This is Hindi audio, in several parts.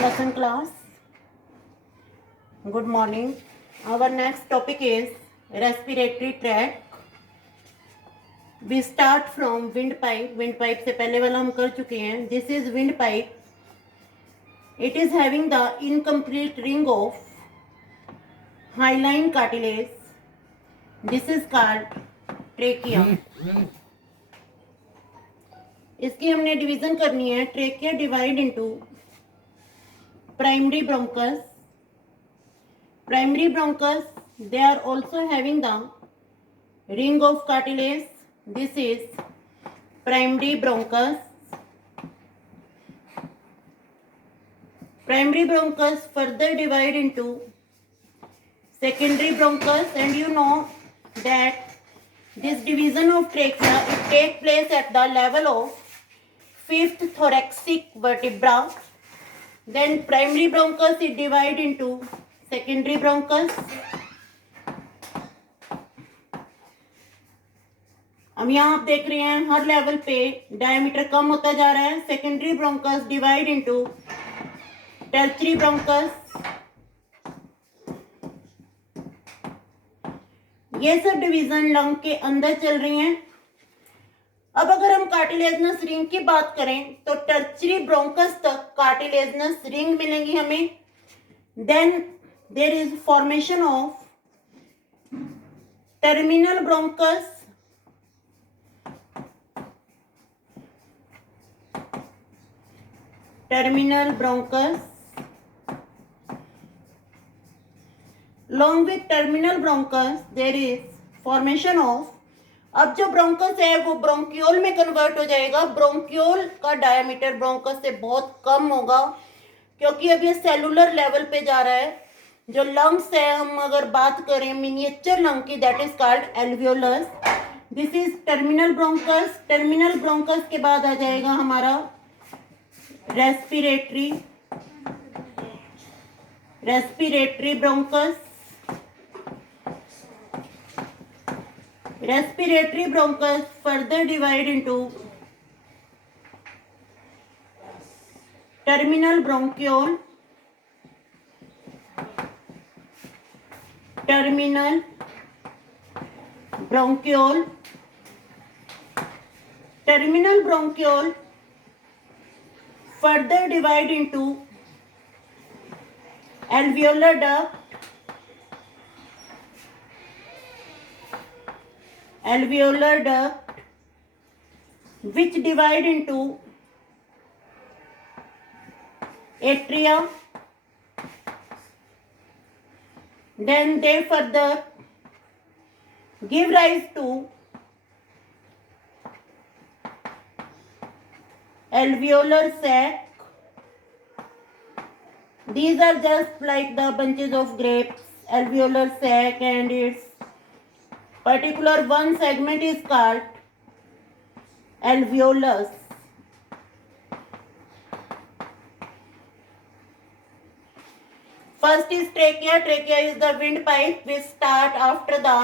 Lesson class. Good morning. Our next topic is respiratory tract. We start from windpipe. Windpipe से पहले वाला हम कर चुके हैं. This is windpipe. It is having the incomplete ring of hyaline cartilage. This is called trachea. इसकी हमने डिवीजन करनी है. Trachea divide into primary bronchus. Primary bronchus, they are also having the ring of cartilage. This is primary bronchus. Primary bronchus further divide into secondary bronchus, and you know that this division of trachea, it take place at the level of fifth thoracic vertebra. Then primary bronchus is divide into secondary bronchus. अब यहाँ आप देख रहे हैं हर लेवल पे डायमीटर कम होता जा रहा है. Secondary bronchus divide into tertiary bronchus. ये सब डिवीजन लंग के अंदर चल रही हैं. अब अगर हम कार्टिलेजनस रिंग की बात करें तो टर्चरी ब्रोंकस तक कार्टिलेजनस रिंग मिलेंगी हमें. Then there is formation of terminal bronchus. Terminal bronchus. Along with terminal bronchus there is formation of. अब जो ब्रोंकस है वो ब्रोंक्यूल में कन्वर्ट हो जाएगा. ब्रोंक्यूल का डायमीटर ब्रोंकस से बहुत कम होगा क्योंकि अब ये सेलुलर लेवल पे जा रहा है. जो लंग्स है, हम अगर बात करें मिनिएचर लंग की, that is called alveolus. This is terminal bronchus. Terminal bronchus के बाद आ जाएगा हमारा respiratory bronchus. Respiratory bronchus further divide into terminal bronchiole, terminal bronchiole, terminal bronchiole further divide into alveolar duct, alveolar duct which divide into atria. Then they further give rise to alveolar sac. These are just like the bunches of grapes, alveolar sac, and its particular one segment is called alveolus. First is trachea. Trachea is the windpipe which start after the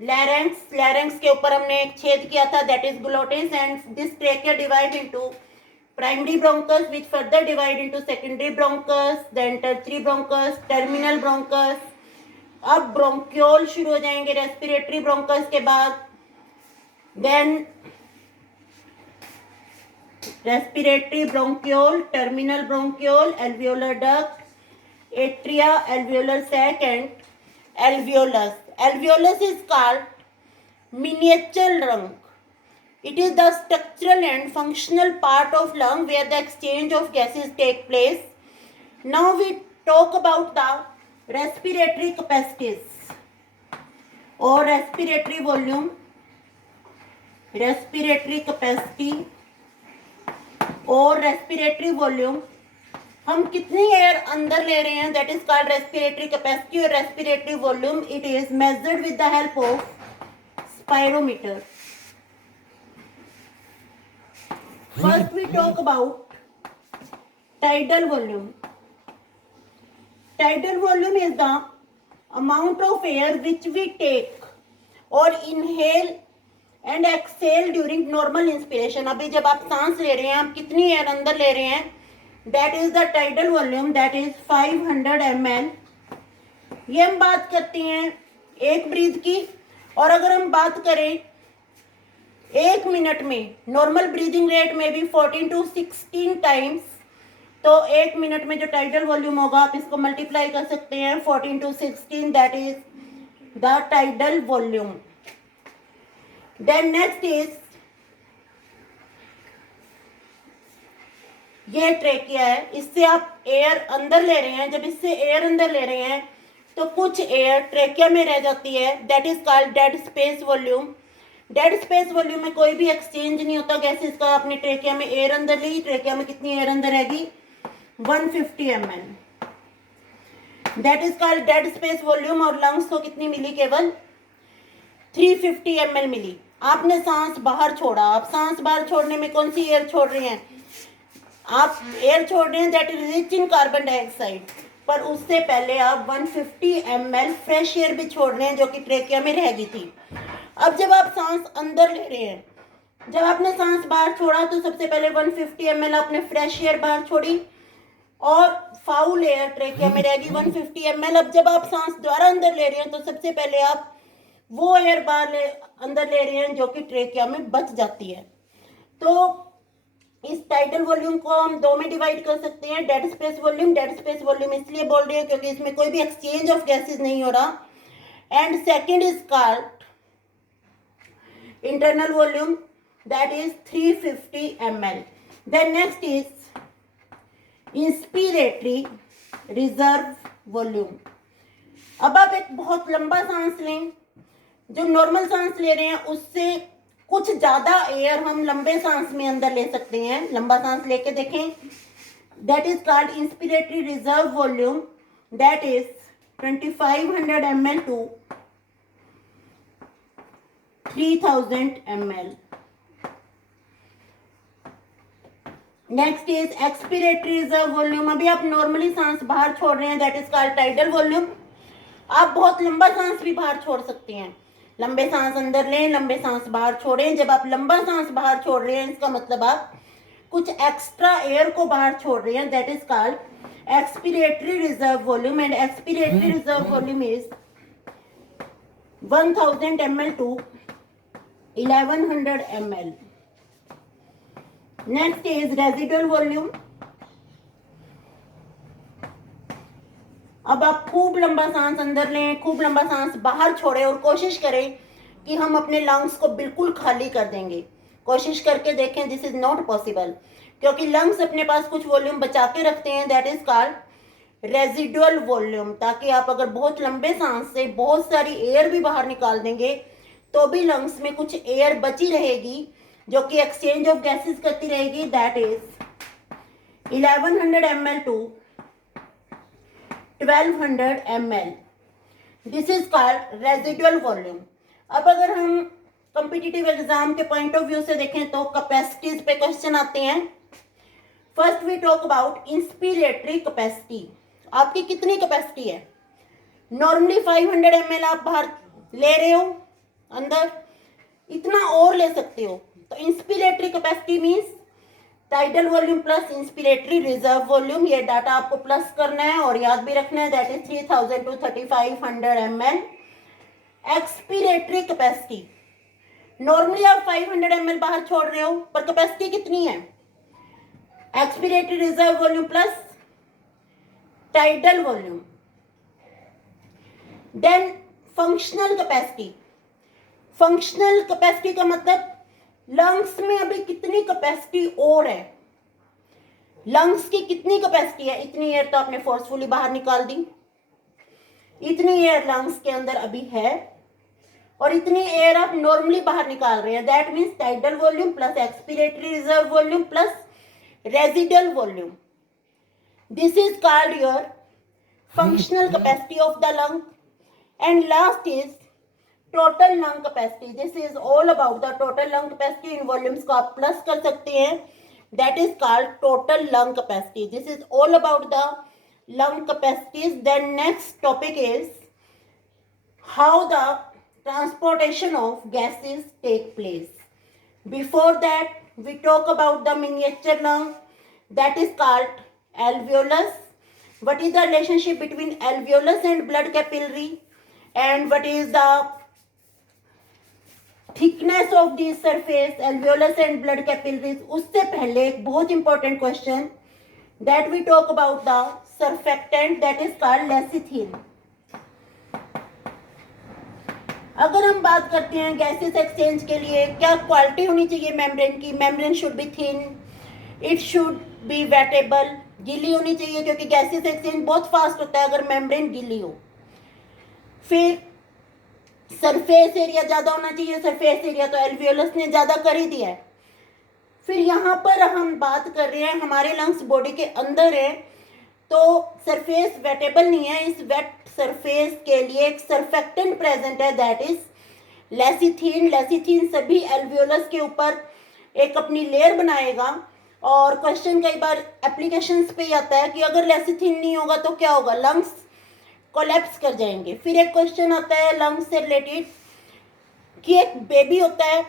larynx. Larynx के ऊपर हमने एक छेद किया था, that is glottis, and this trachea divide into primary bronchus which further divide into secondary bronchus, then tertiary bronchus, terminal bronchus. अब ब्रोंक्यूल शुरू हो जाएंगे रेस्पिरेटरी ब्रोंकस के बाद. Then respiratory bronchiole, terminal bronchiole, alveolar duct, atria, alveolar sac and alveolus. Alveolus is called miniature lung. It is the structural and functional part of lung where the exchange of gases take place. Now we talk about the respiratory capacities or respiratory volume. Respiratory capacity और respiratory volume, हम कितनी एयर अंदर ले रहे हैं, that is called respiratory capacity or respiratory volume. It is measured with the help of spirometer. First we talk about tidal volume. Tidal volume is the amount of air which we take or inhale and exhale during normal inspiration. अभी जब आप सांस ले रहे हैं, आप कितनी एयर अंदर ले रहे हैं, that is the tidal volume, that is 500 ml। ये हम बात करते हैं एक ब्रीथ की। और अगर हम बात करें एक मिनट में, नॉर्मल ब्रीदिंग रेट में भी 14 to 16 टाइम्स, तो एक मिनट में जो टाइडल वॉल्यूम होगा आप इसको मल्टीप्लाई कर सकते हैं 14 to 16, that is the tidal volume. Then next is, ये ट्रेकिया है, इससे आप एयर अंदर ले रहे हैं। जब इससे एयर अंदर ले रहे हैं तो कुछ एयर ट्रेकिया में रह जाती है, that is called dead space volume. Dead space volume में कोई भी एक्सचेंज नहीं होता गैसेस का। आपने ट्रेकिया में एयर अंदर ली, ट्रेकिया में कितनी एयर अंदर रहेगी, 150 ml, that is called dead space volume. और लंग्स को कितनी मिली, केवल 350 ml मिली। आपने सांस बाहर छोड़ा, आप सांस बाहर छोड़ने में कौन सी एयर छोड़ रहे हैं, आप एयर छोड़ रहे हैं that is rich in carbon dioxide, पर उससे पहले आप 150 ml फ्रेश एयर भी छोड़ रहे हैं जो कि ट्रेकिया में रह गई थी। अब जब आप सांस अंदर ले रहे हैं, जब आपने सांस बाहर छोड़ा तो सबसे पहले 150 ml आपने फ्रेश एयर बाहर छोड़ी और फाउल एयर ट्रेकिया में रहेगी 150 ml। अब जब आप सांस दोबारा अंदर ले रहे हैं तो सबसे पहले आप वो एयर बाहर अंदर ले रहे हैं जो कि ट्रेकिया में बच जाती है। तो इस टाइडल वॉल्यूम को हम दो में डिवाइड कर सकते हैं, dead space volume. Dead space volume इसलिए बोल रहे हैं क्योंकि इसमें कोई भी एक्सचेंज ऑफ गैसेस नहीं हो रहा। And second is called internal volume, that is 350 ml। Then next is inspiratory reserve volume. अब आप एक बहुत लंबा सांस लें, जो नॉर्मल सांस ले रहे हैं उससे कुछ ज्यादा एयर हम लंबे सांस में अंदर ले सकते हैं। लंबा सांस लेके देखें, that is called inspiratory reserve volume, that is 2500 ml to 3000 ml। Next is expiratory reserve volume. अभी आप नॉर्मली सांस बाहर छोड़ रहे हैं, that is called tidal volume. आप बहुत लंबा सांस भी बाहर छोड़ सकते हैं, लंबे सांस अंदर लें, लंबे सांस बाहर छोड़ें। जब आप लंबा सांस बाहर छोड़ रहे हैं इसका मतलब आप कुछ एक्स्ट्रा एयर को बाहर छोड़ रहे हैं, that is called expiratory reserve volume. And expiratory reserve volume is 1000 ml to 1100 ml। Next is residual volume. अब आप खूब लंबा सांस अंदर लें, खूब लंबा सांस बाहर छोड़ें और कोशिश करें कि हम अपने लंग्स को बिल्कुल खाली कर देंगे। कोशिश करके देखें, दिस इज नॉट पॉसिबल, क्योंकि लंग्स अपने पास कुछ वॉल्यूम बचा के रखते हैं, that is called residual volume. ताकि आप अगर बहुत लंबे सांस से बहुत सारी एयर भी बाहर निकाल देंगे तो भी लंग्स में कुछ एयर बची रहेगी जो कि एक्सचेंज ऑफ गैसेस करती रहेगी, that is 1100 ml to 1200 ml। This is called residual volume. अब अगर हम कॉम्पिटिटिव एग्जाम के पॉइंट ऑफ व्यू से देखें तो कैपेसिटीज पे क्वेश्चन आते हैं। First we talk about inspiratory capacity. आपकी कितनी कैपेसिटी है? नॉर्मली 500 ml आप बाहर ले रहे हो अंदर, इतना और ले सकते हो। तो inspiratory capacity means tidal volume plus inspiratory reserve volume. ये डाटा आपको प्लस करना है और याद भी रखना है, that is 3000 to 3500 ml। Expiratory capacity, normally आप 500 ml बाहर छोड़ रहे हो, पर कैपेसिटी कितनी है? Expiratory reserve volume plus tidal volume. Then functional capacity. Functional capacity का मतलब लंग्स में अभी कितनी कैपेसिटी और है, लंग्स की कितनी कैपेसिटी है। इतनी एयर तो आपने फोर्सफुली बाहर निकाल दी, इतनी एयर लंग्स के अंदर अभी है और इतनी एयर आप नॉर्मली बाहर निकाल रहे हैं, that means tidal volume plus expiratory reserve volume plus residual volume. This is called your functional capacity of the lung. And last is total lung capacity. This is all about the total lung capacity. In volumes को आप प्लस कर सकते हैं, that is called total lung capacity. This is all about the lung capacities। Then next topic is how the transportation of gases take place. Before that we talk about the miniature lung, that is called alveolus. What is the relationship between alveolus and blood capillary, and what is the thickness of this surface alveolus and blood capillaries? उससे पहले एक बहुत important question that we talk about the surfactant that is called lecithin. अगर हम बात करते हैं गैसेस एक्सचेंज के लिए क्या क्वालिटी होनी चाहिए मेम्ब्रेन की? Membrane should be thin, it should be wettable, गीली होनी चाहिए क्योंकि गैसेस एक्सचेंज बहुत फास्ट होता है अगर मेम्ब्रेन गीली हो. फिर सरफेस एरिया ज़्यादा होना चाहिए. सरफेस एरिया तो एल्वियोलस ने ज़्यादा कर ही दिया है. फिर यहाँ पर हम बात कर रहे हैं हमारे लंग्स बॉडी के अंदर है तो सरफेस वेटेबल नहीं है. इस वेट सरफेस के लिए एक सर्फेक्टेंट प्रेजेंट है दैट इज लेसिथिन. लेसिथिन सभी एल्वियोलस के ऊपर एक अपनी लेयर बनाएगा और क्वेश्चन कई बार एप्लीकेशंस पे आता है कि अगर लेसिथिन नहीं होगा तो क्या होगा, लंग्स कोलैप्स कर जाएंगे. फिर एक क्वेश्चन आता है लंग्स से रिलेटेड कि एक बेबी होता है,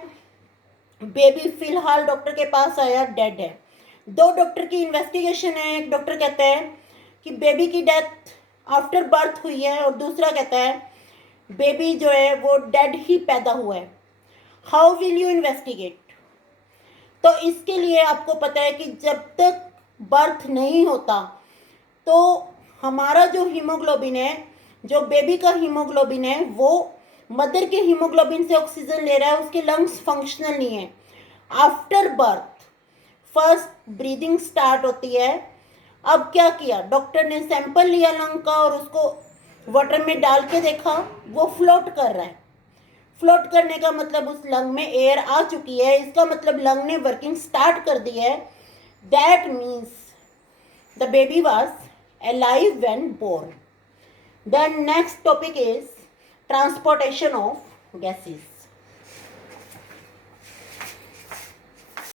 बेबी फिलहाल डॉक्टर के पास आया डेड है. दो डॉक्टर की इन्वेस्टिगेशन है. एक डॉक्टर कहता है कि बेबी की डेथ आफ्टर बर्थ हुई है और दूसरा कहता है बेबी जो है वो डेड ही पैदा हुआ है. How will you investigate? तो इसके लिए आपको पता है कि जब तक बर्थ नहीं होता तो हमारा जो हीमोग्लोबिन है, जो बेबी का हीमोग्लोबिन है, वो मदर के हीमोग्लोबिन से ऑक्सीजन ले रहा है, उसके लंग्स फंक्शनल नहीं है. After birth first breathing start होती है. अब क्या किया डॉक्टर ने, सैंपल लिया लंग का और उसको वाटर में डाल के देखा, वो फ्लोट कर रहा है. फ्लोट करने का मतलब उस लंग में एयर आ चुकी है, इसका मतलब लंग ने वर्किंग स्टार्ट कर दी है. That means the baby was alive when born. The next topic is transportation of gases.